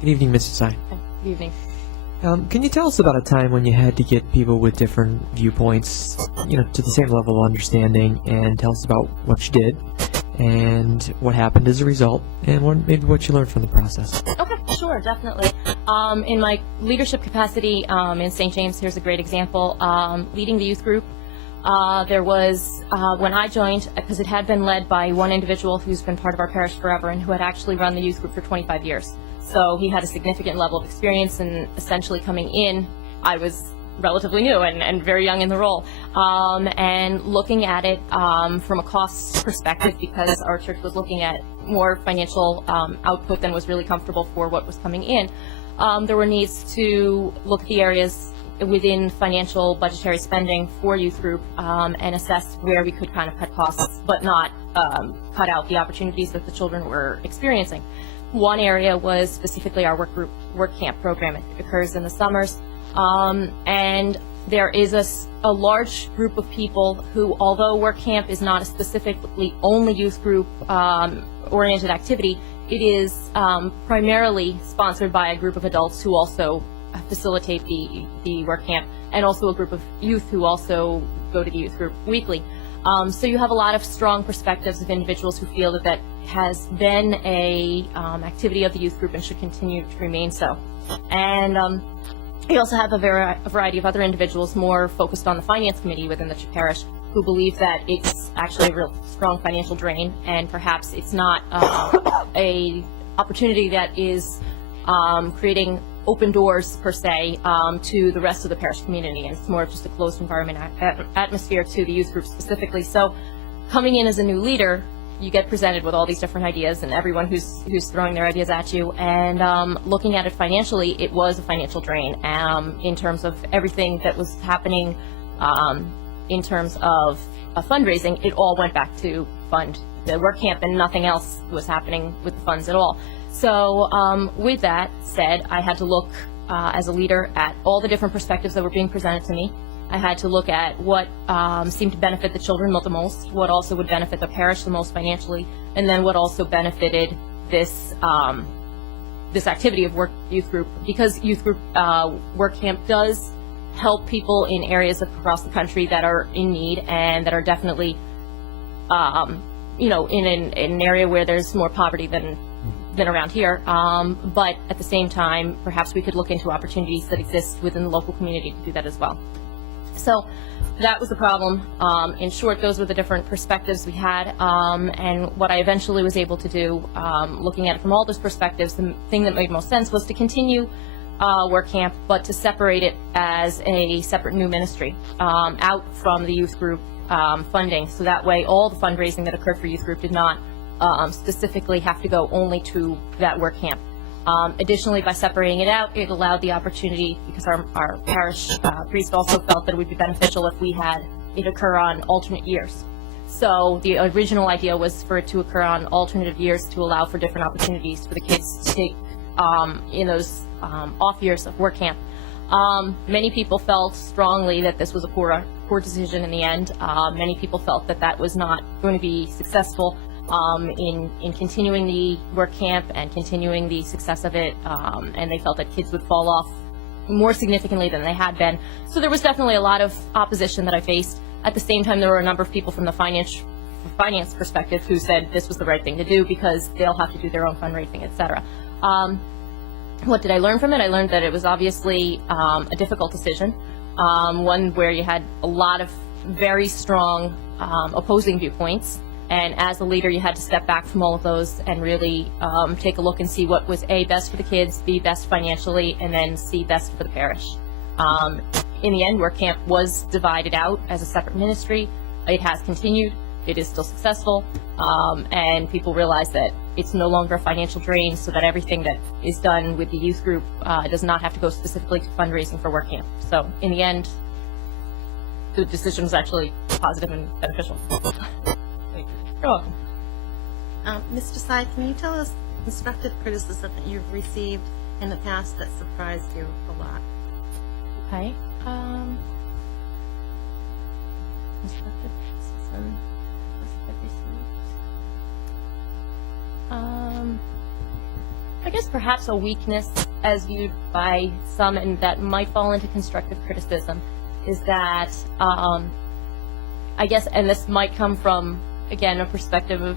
Good evening, Mrs. Desai. Good evening. Can you tell us about a time when you had to get people with different viewpoints, to the same level of understanding, and tell us about what you did and what happened as a result, and maybe what you learned from the process? Okay, sure, definitely. In my leadership capacity in St. James, here's a great example. Leading the youth group, there was, when I joined, because it had been led by one individual who's been part of our parish forever and who had actually run the youth group for 25 years. So he had a significant level of experience, and essentially coming in, I was relatively new and very young in the role. And looking at it from a cost perspective, because our church was looking at more financial output than was really comfortable for what was coming in, there were needs to look at the areas within financial budgetary spending for youth group and assess where we could kind of cut costs, but not cut out the opportunities that the children were experiencing. One area was specifically our work camp program. It occurs in the summers, and there is a large group of people who, although work camp is not a specifically only youth group oriented activity, it is primarily sponsored by a group of adults who also facilitate the work camp, and also a group of youth who also go to the youth group weekly. So you have a lot of strong perspectives of individuals who feel that has been a activity of the youth group and should continue to remain so. And you also have a variety of other individuals more focused on the finance committee within the parish who believe that it's actually a real strong financial drain, and perhaps it's not a opportunity that is creating open doors per se to the rest of the parish community, and it's more of just a closed environment atmosphere to the youth group specifically. So coming in as a new leader, you get presented with all these different ideas and everyone who's throwing their ideas at you, and looking at it financially, it was a financial drain in terms of everything that was happening in terms of fundraising. It all went back to fund the work camp, and nothing else was happening with the funds at all. So with that said, I had to look as a leader at all the different perspectives that were being presented to me. I had to look at what seemed to benefit the children the most, what also would benefit the parish the most financially, and then what also benefited this this activity of youth group, because youth group work camp does help people in areas across the country that are in need and that are definitely in an area where there's more poverty than around here, but at the same time, perhaps we could look into opportunities that exist within the local community to do that as well. So that was the problem. In short, those were the different perspectives we had, and what I eventually was able to do, looking at it from all those perspectives, the thing that made most sense was to continue work camp, but to separate it as a separate new ministry out from the youth group funding, so that way all the fundraising that occurred for youth group did not specifically have to go only to that work camp. Additionally, by separating it out, it allowed the opportunity, because our parish priest also felt that it would be beneficial if we had it occur on alternate years. So the original idea was for it to occur on alternative years to allow for different opportunities for the kids to take in those off years of work camp. Many people felt strongly that this was a poor decision in the end. Many people felt that that was not going to be successful in continuing the work camp and continuing the success of it, and they felt that kids would fall off more significantly than they had been. So there was definitely a lot of opposition that I faced. At the same time, there were a number of people from the finance perspective who said this was the right thing to do because they'll have to do their own fundraising, etc. What did I learn from it? I learned that it was obviously a difficult decision, one where you had a lot of very strong opposing viewpoints. And as a leader, you had to step back from all of those and really take a look and see what was A, best for the kids, B, best financially, and then C, best for the parish. In the end, work camp was divided out as a separate ministry. It has continued. It is still successful. And people realize that it's no longer a financial drain, so that everything that is done with the youth group does not have to go specifically to fundraising for work camp. So in the end, the decision was actually positive and beneficial. You're welcome. Ms. Desai, can you tell us constructive criticism that you've received in the past that surprised you a lot? Okay. Constructive criticism I've received. I guess perhaps a weakness as viewed by some, and that might fall into constructive criticism, is that I guess, and this might come from, again, a perspective of,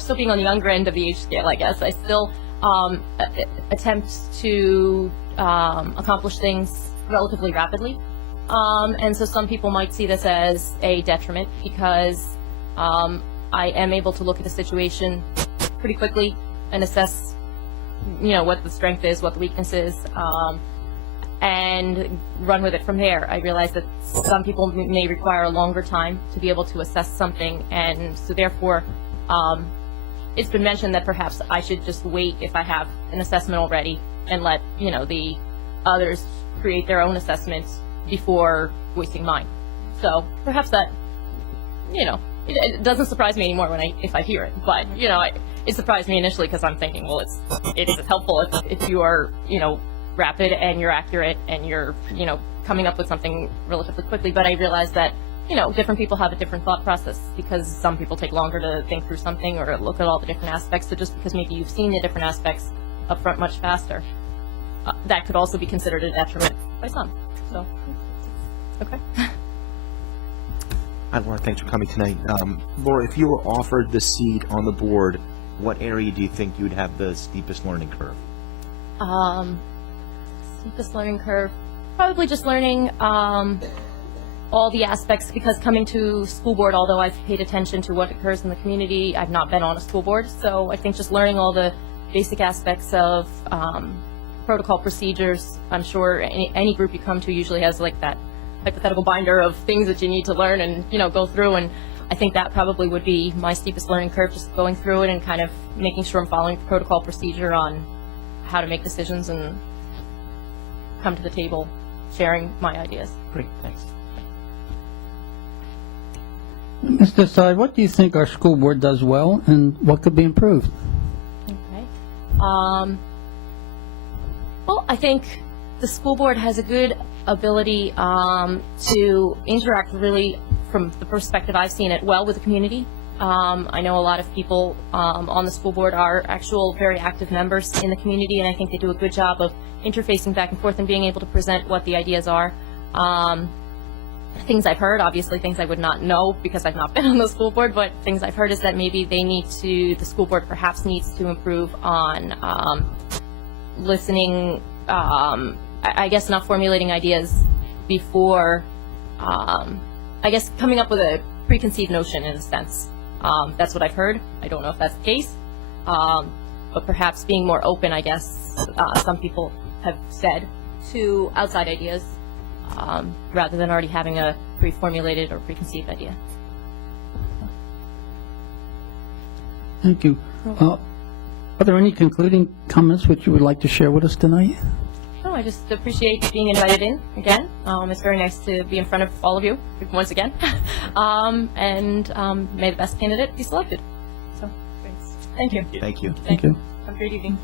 still being on the younger end of the age scale, I guess. I still attempt to accomplish things relatively rapidly. And so some people might see this as a detriment because I am able to look at a situation pretty quickly and assess, what the strength is, what the weakness is, and run with it from there. I realize that some people may require a longer time to be able to assess something, and so therefore, it's been mentioned that perhaps I should just wait if I have an assessment already and let, the others create their own assessments before voicing mine. So perhaps that, it doesn't surprise me anymore if I hear it, but, it surprised me initially because I'm thinking, well, it's helpful if you are, rapid and you're accurate and you're, coming up with something relatively quickly. But I realized that, different people have a different thought process because some people take longer to think through something or look at all the different aspects. So just because maybe you've seen the different aspects up front much faster, that could also be considered a detriment by some. So, okay. Hi, Laura. Thanks for coming tonight. Laura, if you were offered the seat on the board, what area do you think you would have the steepest learning curve? Steepest learning curve, probably just learning all the aspects, because coming to school board, although I've paid attention to what occurs in the community, I've not been on a school board. So I think just learning all the basic aspects of protocol procedures. I'm sure any group you come to usually has like that hypothetical binder of things that you need to learn and go through, and I think that probably would be my steepest learning curve, just going through it and kind of making sure I'm following protocol procedure on how to make decisions and come to the table sharing my ideas. Great, thanks. Mr. Desai, what do you think our school board does well and what could be improved? Okay. Well, I think the school board has a good ability to interact really, from the perspective I've seen it, well with the community. I know a lot of people on the school board are actual very active members in the community, and I think they do a good job of interfacing back and forth and being able to present what the ideas are. Things I've heard, obviously things I would not know because I've not been on the school board, but things I've heard is that maybe the school board perhaps needs to improve on listening, I guess not formulating ideas before, I guess coming up with a preconceived notion in a sense. That's what I've heard. I don't know if that's the case, but perhaps being more open, I guess, some people have said, to outside ideas, rather than already having a pre-formulated or preconceived idea. Thank you. Are there any concluding comments which you would like to share with us tonight? No, I just appreciate being invited in again. It's very nice to be in front of all of you once again. And may the best candidate be selected. So, thanks. Thank you. Thank you. Thank you. Have a great evening.